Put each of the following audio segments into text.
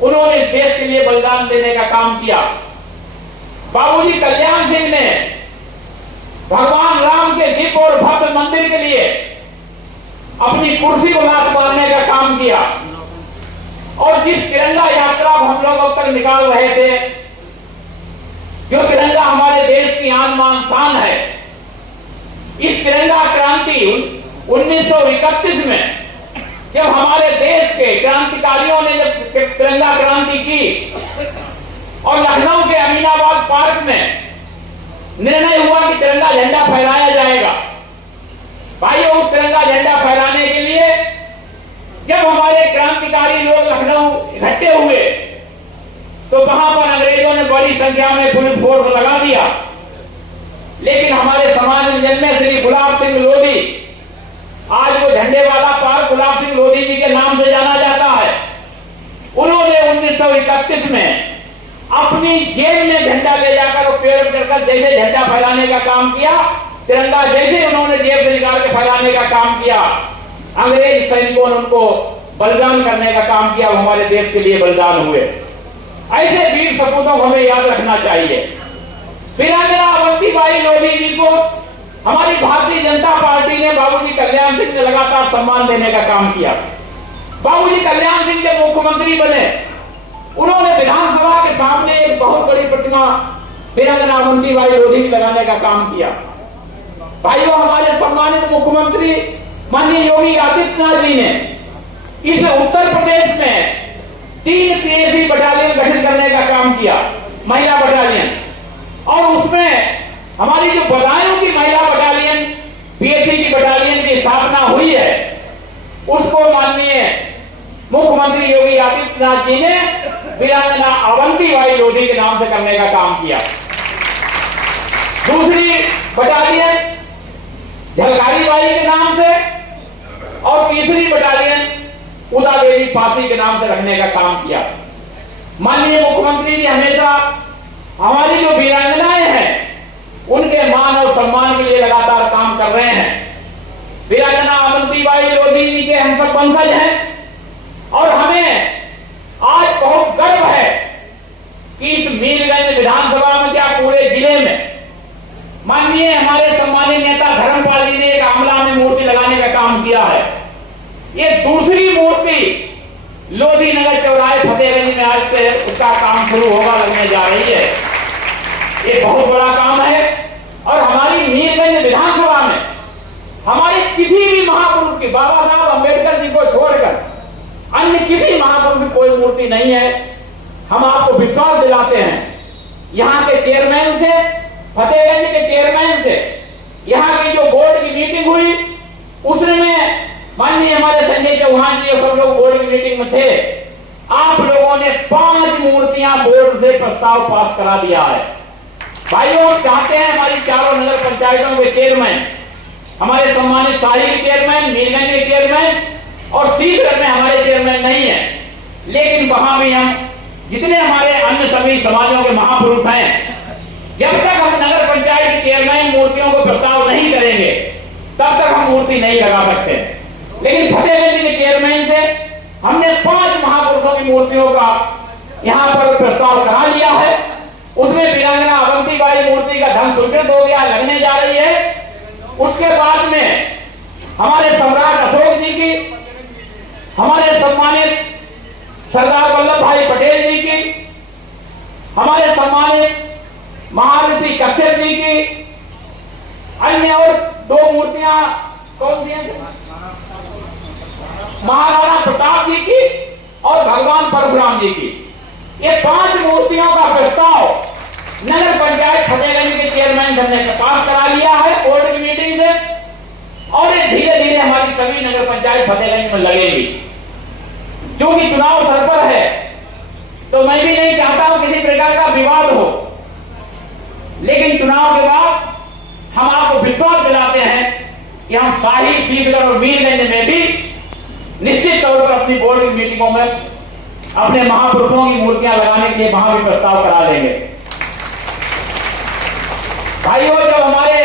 उन्होंने इस देश के लिए बलिदान देने का काम किया। बाबूजी कल्याण सिंह ने भगवान राम के दिव्य और भव्य मंदिर के लिए अपनी कुर्सी को लात मारने का काम किया। और जिस तिरंगा यात्रा को हम लोग अब तक निकाल रहे थे, जो तिरंगा हमारे देश की आन बान शान है, इस तिरंगा क्रांति 1931 में जब हमारे देश के क्रांतिकारियों ने जब तिरंगा क्रांति की और लखनऊ के अमीनाबाद पार्क में निर्णय हुआ कि तिरंगा झंडा फहराया जाएगा। भाइयों, उस तिरंगा झंडा फहराने के लिए जब हमारे क्रांतिकारी लोग लखनऊ इकट्ठे हुए तो वहां पर अंग्रेजों ने बड़ी संख्या में पुलिस फोर्स लगा दिया। लेकिन हमारे समाज में जन्मे श्री गुलाब सिंह लोधी, आज वो झंडे वाला पार्क गुलाब सिंह लोधी जी के नाम से जाना जाता है, उन्होंने 1931 में अपनी जेब में झंडा ले जाकर और पेड़ पर चढ़कर जैसे झंडा फहराने का काम किया, तिरंगा जैसे उन्होंने जेब से निकाल के फहराने का काम किया, अंग्रेज सैनिकों ने उनको बलिदान करने का काम किया, हमारे देश के लिए बलिदान हुए। ऐसे वीर सपूतों को हमें याद रखना चाहिए। वीरांगना अवंतीबाई लोधी जी को हमारी भारतीय जनता पार्टी ने बाबूजी कल्याण सिंह ने लगातार सम्मान देने का काम किया। बाबूजी कल्याण सिंह जब मुख्यमंत्री बने, उन्होंने विधानसभा के सामने एक बहुत बड़ी प्रतिमा वीरांगना अवंतीबाई लोधी लगाने का काम किया। भाइयों, हमारे सम्मानित मुख्यमंत्री माननीय योगी आदित्यनाथ जी ने इस उत्तर प्रदेश में 3 पीएसी बटालियन गठन करने का काम किया, महिला बटालियन, और उसमें हमारी जो बदायूं की महिला बटालियन, पीएसी की बटालियन की स्थापना हुई है, उसको माननीय मुख्यमंत्री योगी आदित्यनाथ जी ने वीरांगना अवंतीबाई लोधी के नाम से करने का काम किया। दूसरी बटालियन झलकारी बाई के नाम से और तीसरी बटालियन उदा देवी पासी के नाम से रखने का काम किया। माननीय मुख्यमंत्री जी हमेशा हमारी जो वीरांगनाएं हैं उनके मान और सम्मान के लिए लगातार काम कर रहे हैं। वीरांगना अवंतीबाई लोधी जी के हम सब वंशज हैं और हमें आज बहुत गर्व है कि इस मीरगंज विधानसभा में क्या पूरे जिले में माननीय हमारे सम्मानित नेता धर्मपाल जी ने एक आमला में मूर्ति लगाने का काम किया है। ये दूसरी मूर्ति लोधी नगर चौराहे फतेहगंज में आज से उसका काम शुरू होगा, लगने जा रही है। ये बहुत बड़ा काम है और हमारी मीरगंज विधानसभा में हमारे किसी भी महापुरुष की, बाबा साहब अम्बेडकर जी को छोड़कर अन्य किसी महापुरुष की कोई मूर्ति नहीं है। हम आपको विश्वास दिलाते हैं, यहाँ के चेयरमैन से, फतेहगंज के चेयरमैन से, यहाँ की जो बोर्ड की मीटिंग हुई उसमें माननीय हमारे संजय चौहान जी और सब लोग बोर्ड की मीटिंग में थे, आप लोगों ने 5 मूर्तियां बोर्ड से प्रस्ताव पास करा दिया है। भाइयों, चाहते हैं हमारी चारों नगर पंचायतों के चेयरमैन, हमारे सम्मानित शाही के चेयरमैन, मीरगंज के चेयरमैन और सीकर में हमारे चेयरमैन नहीं है, लेकिन वहां भी हम जितने हमारे अन्य सभी समाजों के महापुरुष हैं, जब तक हम नगर पंचायत के चेयरमैन मूर्तियों को प्रस्ताव नहीं करेंगे तब तक हम मूर्ति नहीं लगा सकते। लेकिन फतेहगंज के चेयरमैन से हमने 5 महापुरुषों की मूर्तियों का यहां पर प्रस्ताव करा लिया है। उसमें वीरांगना अवंतीबाई मूर्ति का धन स्वीकृत हो गया, लगने जा रही है। उसके बाद में हमारे सम्राट अशोक जी की, हमारे सम्मानित सरदार वल्लभ भाई पटेल जी की, हमारे सम्मानित महर्षि कश्यप जी की, अन्य और 2 मूर्तियां कौन सी हैं? महाराणा प्रताप जी की और भगवान परशुराम जी की। ये 5 मूर्तियों का प्रस्ताव नगर पंचायत फतेहगंज के चेयरमैन ने पास करा लिया है बोर्ड की मीटिंग से, और ये धीरे धीरे हमारी सभी नगर पंचायत फतेहगंज में लगेगी। जो कि चुनाव सर पर है, तो मैं भी नहीं चाहता हूं किसी प्रकार का विवाद हो, लेकिन चुनाव के बाद हम आपको विश्वास दिलाते हैं कि हम शाही, सीकर और मीरगंज में भी निश्चित तौर पर अपनी बोर्ड की मीटिंगों में अपने महापुरुषों की मूर्तियां लगाने के लिए वहां भी प्रस्ताव करा देंगे। भाइयों, जब हमारे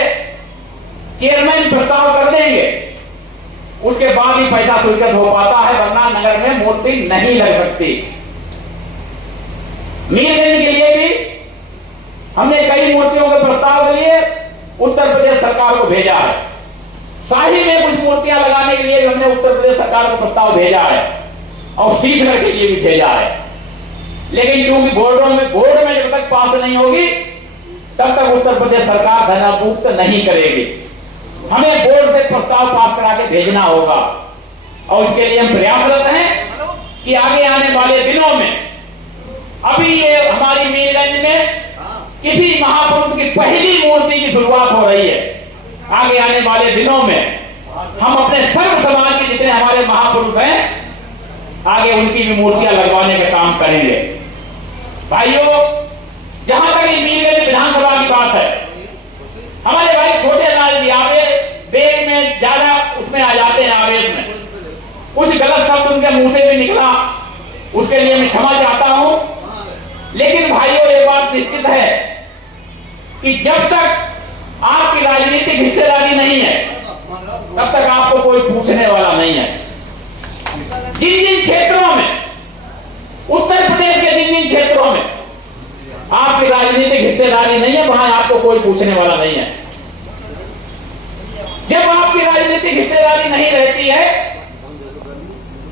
चेयरमैन प्रस्ताव कर देंगे उसके बाद ही पैसा स्वीकृत हो पाता है, वरना नगर में मूर्ति नहीं लग सकती। मीरगंज के लिए भी हमने कई मूर्तियों के प्रस्ताव के लिए उत्तर प्रदेश सरकार को भेजा है। शाही में कुछ मूर्तियां लगाने के लिए भी हमने उत्तर प्रदेश सरकार को प्रस्ताव भेजा है और शीतगढ़ के लिए भी भेजा है। लेकिन चूंकि बोर्ड में जब तक पास नहीं होगी तब तक उत्तर प्रदेश सरकार धनापुक्त नहीं करेगी। हमें बोर्ड से प्रस्ताव पास करा के भेजना होगा और इसके लिए हम प्रयासरत हैं कि आगे आने वाले दिनों में, अभी ये हमारी मीरगंज में किसी महापुरुष की पहली मूर्ति की शुरुआत हो रही है। आगे आने वाले दिनों में हम अपने सर्व समाज के जितने हमारे महापुरुष हैं आगे उनकी भी मूर्तियां लगवाने का काम करेंगे। भाइयों, जहां तक ये मीरगंज विधानसभा की बात है, हमारे भाई छोटे लाल जी बेग में ज्यादा उसमें आ जाते हैं, आवेश में कुछ गलत शब्द उनके मुंह से भी निकला, उसके लिए मैं क्षमा चाहता हूं। लेकिन भाइयों, ये बात निश्चित है कि जब तक आपकी राजनीतिक हिस्सेदारी नहीं है तब तक आपको कोई पूछने वाला नहीं है। जिन जिन क्षेत्रों में, उत्तर प्रदेश के जिन जिन क्षेत्रों में आपकी राजनीतिक हिस्सेदारी नहीं है वहां आपको कोई पूछने वाला नहीं है। जब आपकी राजनीतिक हिस्सेदारी नहीं रहती है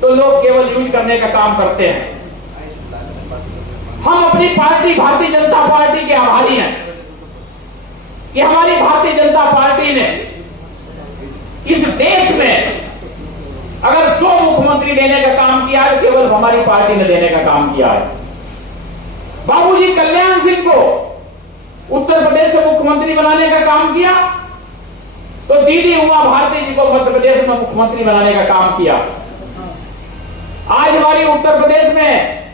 तो लोग केवल यूज करने का काम करते हैं। हम अपनी पार्टी भारतीय जनता पार्टी के आभारी हैं कि हमारी भारतीय जनता पार्टी ने इस देश में अगर 2 मुख्यमंत्री देने का काम किया है तो केवल हमारी पार्टी ने देने का काम किया है। बाबूजी कल्याण सिंह को उत्तर प्रदेश से मुख्यमंत्री बनाने का काम किया तो दीदी उमा भारती जी को मध्य प्रदेश में मुख्यमंत्री बनाने का काम किया। आज हमारी उत्तर प्रदेश में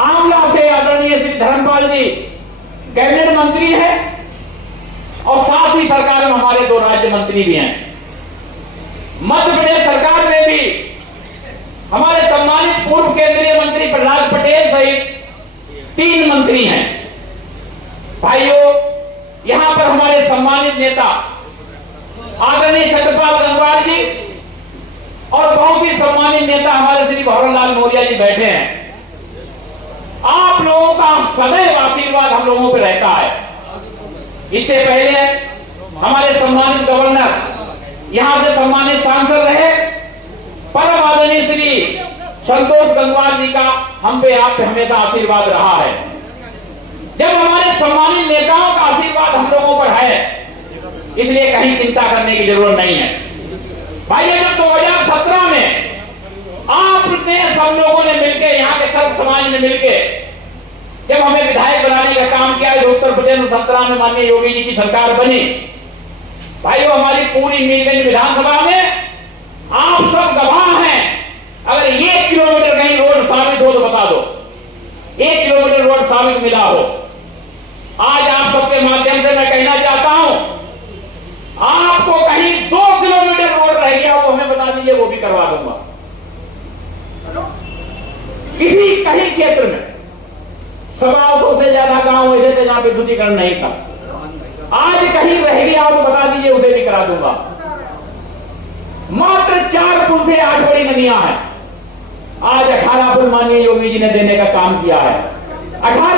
आमला से आदरणीय श्री धर्मपाल जी कैबिनेट मंत्री हैं और साथ ही सरकार में हमारे 2 राज्य मंत्री भी हैं। मध्य प्रदेश सरकार में भी हमारे सम्मानित पूर्व केंद्रीय मंत्री प्रहलाद पटेल सहित 3 मंत्री हैं। भाइयों, यहां पर हमारे सम्मानित नेता आदरणीय सत्यपाल गंगवार जी और बहुत ही सम्मानित नेता हमारे श्री भंवरलाल मौर्य जी बैठे हैं। आप लोगों का सदैव आशीर्वाद हम लोगों पर रहता है। इससे पहले हमारे सम्मानित गवर्नर, यहां से सम्मानित सांसद रहे परम आदरणीय श्री संतोष गंगवार जी का हम पे आप पे हमेशा आशीर्वाद रहा है। जब हमारे सम्मानित नेताओं का आशीर्वाद हम लोगों पर है इसलिए कहीं चिंता करने की जरूरत नहीं है। भाई, जब 2017 में आपने सब लोगों ने मिलकर, यहाँ के सर्व समाज ने मिलकर जब हमें विधायक बनाने का काम किया है, उत्तर प्रदेश में 17 में माननीय योगी जी की सरकार बनी। भाइयों, हमारी पूरी मीरगंज विधानसभा में आप सब गवाह हैं। अगर 1 किलोमीटर कहीं रोड साबित हो तो बता दो, 1 किलोमीटर रोड साबित मिला हो। आज आप सबके माध्यम से मैं कहना चाहता हूं, आपको कहीं 2 किलोमीटर रोड रह गया वो हमें बता दीजिए, वो भी करवा दूंगा। किसी कहीं क्षेत्र में 100 से ज्यादा गांव ऐसे थे जहां विद्युतीकरण नहीं था। आज कहीं रह गया हो तो बता दीजिए, उसे भी करा दूंगा। मात्र 4 पुल थे, 8 बड़ी नदियां हैं। आज 18 पुल माननीय योगी जी ने देने का काम किया है। 18